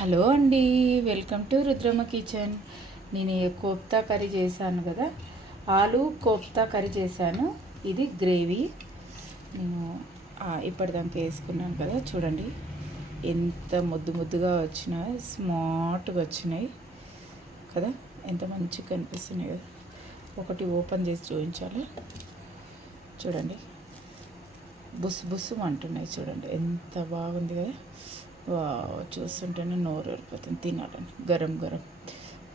Hello అండి, welcome to Rudramma kitchen. నేను kofta curry చేశాను కదా, ఆలు కోఫ్తా కర్రీ చేశాను. ఇది గ్రేవీ నేను ఇప్పటిదాకా వేసుకున్నాను కదా. చూడండి ఎంత ముద్దు ముద్దుగా వచ్చినాయి, స్మార్ట్గా వచ్చినాయి కదా, ఎంత మంచిగా కనిపిస్తున్నాయి కదా. ఒకటి ఓపెన్ చేసి చూపించాలి. చూడండి బుస్సు బుస్సు అంటున్నాయి. చూడండి ఎంత బాగుంది కదా. చూస్తుంటేనే నోరు ఊరిపోతుంది తినాలని. గరం గరం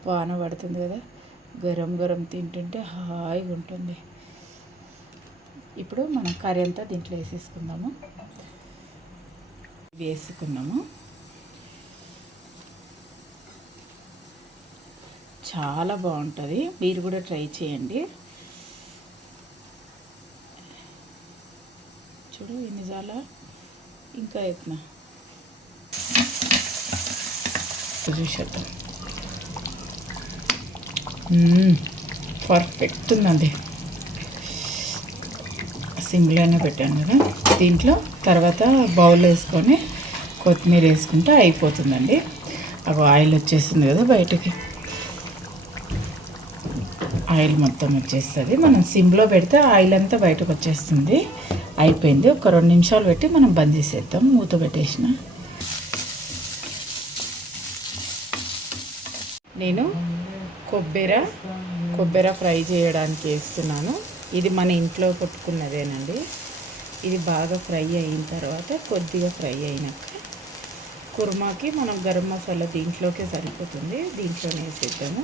వాన పడుతుంది కదా, గరం గరం తింటుంటే హాయిగా ఉంటుంది. ఇప్పుడు మనం కర్రీ అంతా దీంట్లో వేసుకున్నాము. చాలా బాగుంటుంది, మీరు కూడా ట్రై చేయండి. చూడు ఎన్ని చాలా ఇంకా ఎత్తున చూసేద్దాం. పర్ఫెక్ట్ ఉందండి. సింగిల్గానే పెట్టాను కదా. దీంట్లో తర్వాత బౌల్ వేసుకొని కొత్తిమీర వేసుకుంటే అయిపోతుందండి. అవి ఆయిల్ వచ్చేస్తుంది కదా బయటకి, ఆయిల్ మొత్తం వచ్చేస్తుంది. మనం సిమ్లో పెడితే ఆయిల్ అంతా బయటకు వచ్చేస్తుంది. అయిపోయింది. ఒక 2 నిమిషాలు పెట్టి మనం బంద్ చేసేద్దాం. మూత పెట్టేసిన. నేను కొబ్బరి ఫ్రై చేయడానికి వేస్తున్నాను. ఇది మన ఇంట్లో కొట్టుకున్నదేనండి. ఇది బాగా ఫ్రై అయిన తర్వాత, కొద్దిగా ఫ్రై అయినాక కుర్మాకి మనం గరం మసాలా దీంట్లోకే సరిపోతుంది. దీంట్లోనే వేసేద్దాము.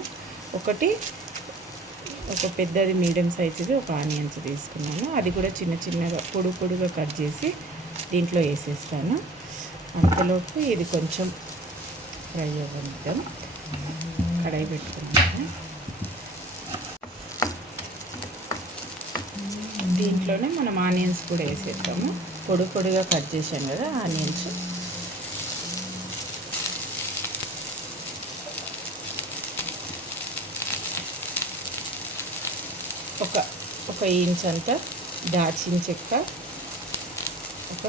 ఒక పెద్దది మీడియం సైజుది ఒక ఆనియన్స్ తీసుకున్నాను. అది కూడా చిన్న చిన్నగా పొడుగా కట్ చేసి దీంట్లో వేసేస్తాను. అంతలోపు ఇది కొంచెం ఫ్రై అవ్వనిద్దాం. కడాయి పెట్టుకున్నాను. దీంట్లోనే మనం ఆనియన్స్ కూడా వేసేద్దాము. పొడిగా కట్ చేసాం కదా ఆనియన్స్. ఒక ఇంచ్ అంతా దాల్చిన చెక్క, ఒక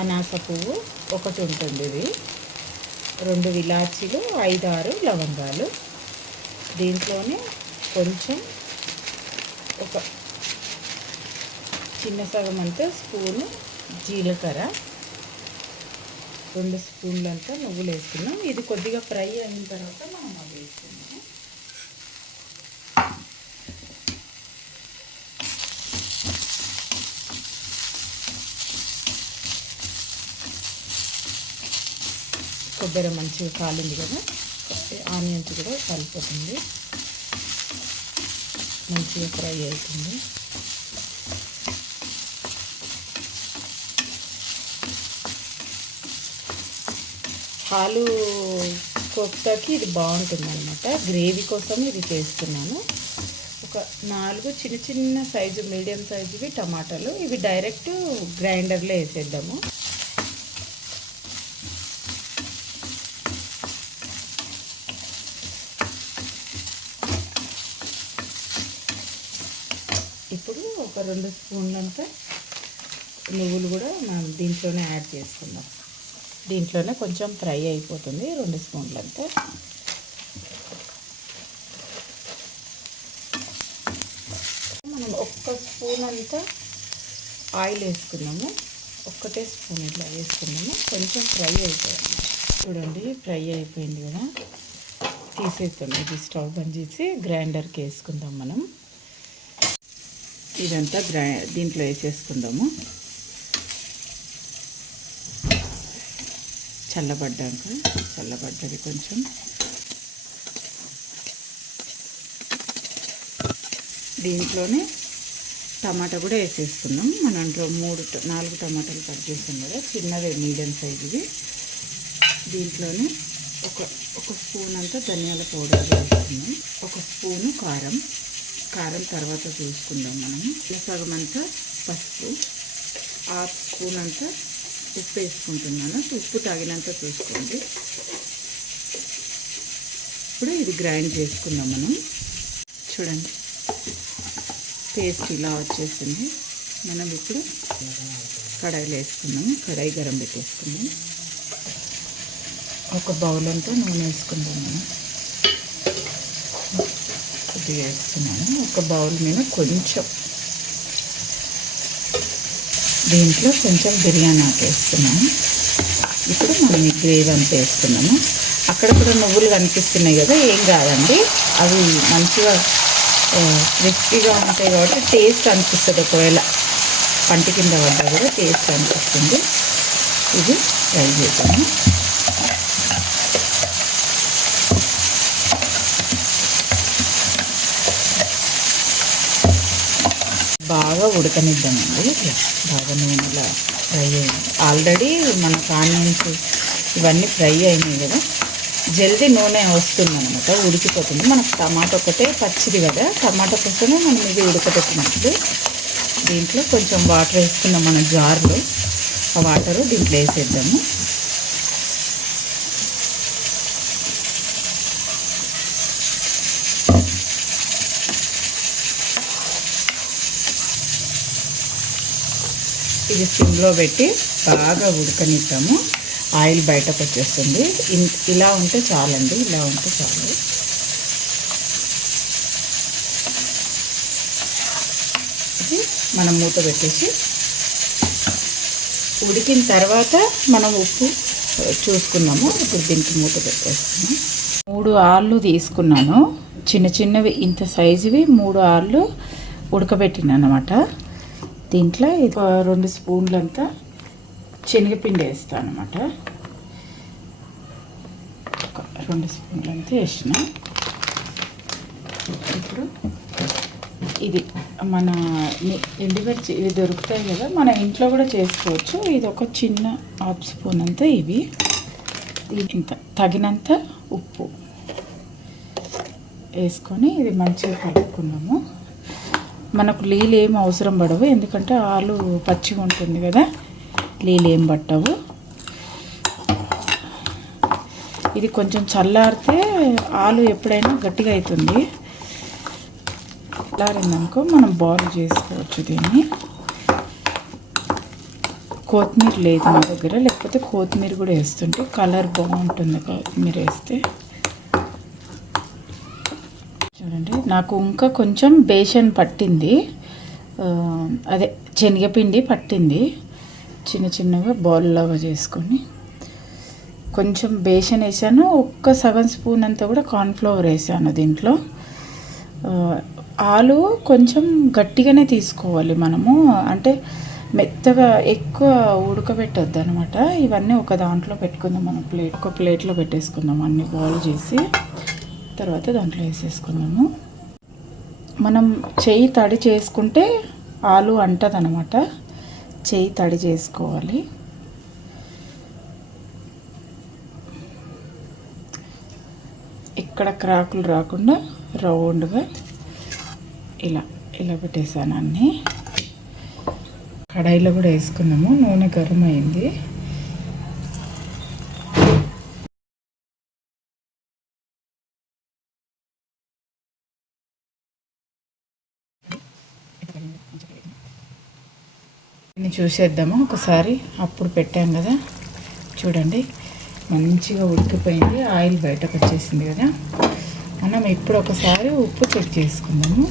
అనాస పువ్వు ఒకటి ఉంటుంది. ఇది 2 ఇలాచీలు, 5-6 లవంగాలు. దీంట్లోనే కొంచెం ఒక చిన్న సగం అంతా స్పూను జీలకర్ర, 2 స్పూన్లంతా నువ్వులు వేసుకున్నాం. ఇది కొద్దిగా ఫ్రై అయిన తర్వాత మనం అవి వేసుకున్నాము. కొబ్బరి మంచిగా కాలింది కదా, ఆనియన్స్ కూడా కలిపోతుంది, మంచిగా ఫ్రై అవుతుంది. ఆలు కోఫ్తాకి ఇది బాగుంటుంది అనమాట. గ్రేవీ కోసం ఇది చేస్తున్నాను. ఒక 4 చిన్న సైజు మీడియం సైజువి టమాటాలు. ఇవి డైరెక్ట్ గ్రైండర్లో వేసేద్దాము. ఇప్పుడు ఒక 2 స్పూన్లంతా నువ్వులు కూడా మనం దీంట్లోనే యాడ్ చేసుకుందాం. దీంట్లోనే కొంచెం ఫ్రై అయిపోతుంది. 2 స్పూన్లంతా మనం 1 స్పూన్ అంతా ఆయిల్ వేసుకున్నాము. 1 స్పూన్ ఇట్లా వేసుకున్నాము. కొంచెం ఫ్రై అయిపోయింది. చూడండి ఫ్రై అయిపోయింది కదా, తీసేస్తాం. ఇది స్టవ్ బంద్ చేసి గ్రైండర్కి వేసుకుందాం. మనం ఇదంతా దీంట్లో వేసేసుకుందాము. చల్లబడ్డది కొంచెం. దీంట్లోనే టమాటా కూడా వేసేసుకుందాం. మన దాంట్లో 4 టమాటాలు కట్ చేసాం కదా, చిన్నది మీడియం సైజుది. దీంట్లోనే ఒక స్పూన్ అంతా ధనియాల పౌడర్ వేసుకుందాం. 1 స్పూను కారం తర్వాత చూసుకుందాం మనము. సగం అంతా పసుపు, 1/2 స్పూన్ అంతా ఉప్పు వేసుకుంటున్నాను. ఉప్పు తగినంత చూసుకోండి. ఇప్పుడు ఇది గ్రైండ్ చేసుకుందాం మనం. చూడండి పేస్ట్ ఇలా వచ్చేసింది. మనం ఇప్పుడు కడాయిలో వేసుకుందాము. కడాయి గరం పెట్టేసుకుందాం. ఒక బౌల్ అంతా నూనె వేసుకుంటాను. కొద్దిగా వేస్తున్నాను. ఒక బౌల్ మీద కొంచెం, దీంట్లో కొంచెం బిర్యానీ ఆకు వేస్తున్నాను. ఇప్పుడు మనం ఈ గ్రేవీ అంతా వేస్తున్నాము. అక్కడక్కడ నువ్వులు కనిపిస్తున్నాయి కదా, ఏం కాదండి, అవి మంచిగా క్రిస్పీగా ఉంటాయి కాబట్టి టేస్ట్ అనిపిస్తుంది. ఒకవేళ పంట కింద పడ్డా కూడా టేస్ట్ అనిపిస్తుంది. ఇది ఫ్రై చేద్దాము. బాగా ఉడకనిద్దామండి. ఇట్లా బాగా నూనెలా ఫ్రై అయింది. ఆల్రెడీ మనకు ఆనియన్స్ ఇవన్నీ ఫ్రై అయినాయి కదా, జల్దీ నూనె వస్తుందన్నమాట, ఉడికిపోతుంది. మనకు టమాటా ఒకటే పచ్చిది కదా, టమాటా కోసమే మనం ఇది ఉడకబెట్టినప్పుడు దీంట్లో కొంచెం వాటర్ వేసుకున్నాం మన జార్లో. ఆ వాటరు దీంట్లో వేసేద్దాము. ఇది సిమ్లో పెట్టి బాగా ఉడకనిద్దాము. ఆయిల్ బయటకు వచ్చేస్తుంది. ఇలా ఉంటే చాలండి, ఇలా ఉంటే చాలు. ఇది మనం మూత పెట్టేసి ఉడికిన తర్వాత మనం ఉప్పు చూసుకున్నాము. ఇప్పుడు దీనికి మూత పెట్టేస్తున్నాము. 3 ఆళ్ళు తీసుకున్నాను, చిన్న చిన్నవి, ఇంత సైజువి 3 ఆళ్ళు ఉడకబెట్టిన అనమాట. దీంట్లో 2 స్పూన్లంతా శనగపిండి వేస్తాను అనమాట. 2 స్పూన్లంతా వేసిన. ఇప్పుడు ఇది మన ఎండుమిర్చి ఇవి దొరుకుతాయి కదా, మన ఇంట్లో కూడా చేసుకోవచ్చు. ఇది ఒక చిన్న 1/2 స్పూన్ అంతా ఇవి, ఇంత తగినంత ఉప్పు వేసుకొని ఇది మంచిగా కలుపుకున్నాము. మనకు నీళ్ళు ఏం అవసరం పడవు, ఎందుకంటే ఆలు పచ్చిగా ఉంటుంది కదా, నీళ్ళు ఏం పట్టవు. ఇది కొంచెం చల్లారితే ఆలు ఎప్పుడైనా గట్టిగా అవుతుంది. చల్లారిందనుకో మనం బాయిల్ చేసుకోవచ్చు దీన్ని. కొత్తిమీర లేదు నా దగ్గర, లేకపోతే కొత్తిమీర కూడా వేస్తుంటే కలర్ బాగుంటుంది కొత్తిమీర వేస్తే. చూడండి, నాకు ఇంకా కొంచెం బేసన్ పట్టింది, అదే శనగపిండి పట్టింది. చిన్న చిన్నగా బౌల్ లాగా చేసుకొని కొంచెం బేసన్ వేసాను. ఒక్క సగం స్పూన్ అంతా కూడా కార్న్ఫ్లవర్ వేసాను దీంట్లో. ఆలు కొంచెం గట్టిగానే తీసుకోవాలి మనము, అంటే మెత్తగా ఎక్కువ ఉడకబెట్టొద్దు అనమాట. ఇవన్నీ ఒక దాంట్లో పెట్టుకుందాం, మనం ఒక ప్లేట్లో పెట్టేసుకుందాం. అన్నీ బాయిల్ చేసి తర్వాత దాంట్లో వేసేసుకుందాము. మనం చెయ్యి తడి చేసుకుంటే ఆలు అంటదనమాట, చెయ్యి తడి చేసుకోవాలి. ఇక్కడ క్రాకులు రాకుండా రౌండ్గా ఇలా ఇలా పెట్టేసాను అన్నీ. కడాయిలో కూడా వేసుకున్నాము. నూనె గరం అయింది. దీన్ని చూసేద్దాము ఒకసారి. అప్పుడు పెట్టాం కదా, చూడండి మంచిగా ఉడికిపోయింది, ఆయిల్ బయటకు వచ్చేసింది కదా. మనం ఇప్పుడు ఒకసారి ఉప్పు చెక్ చేసుకుందాము.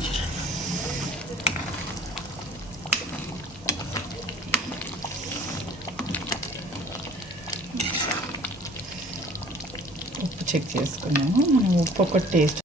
ఉప్పు చెక్ చేసుకున్నాము. మనం ఉప్పు ఒక టేస్ట్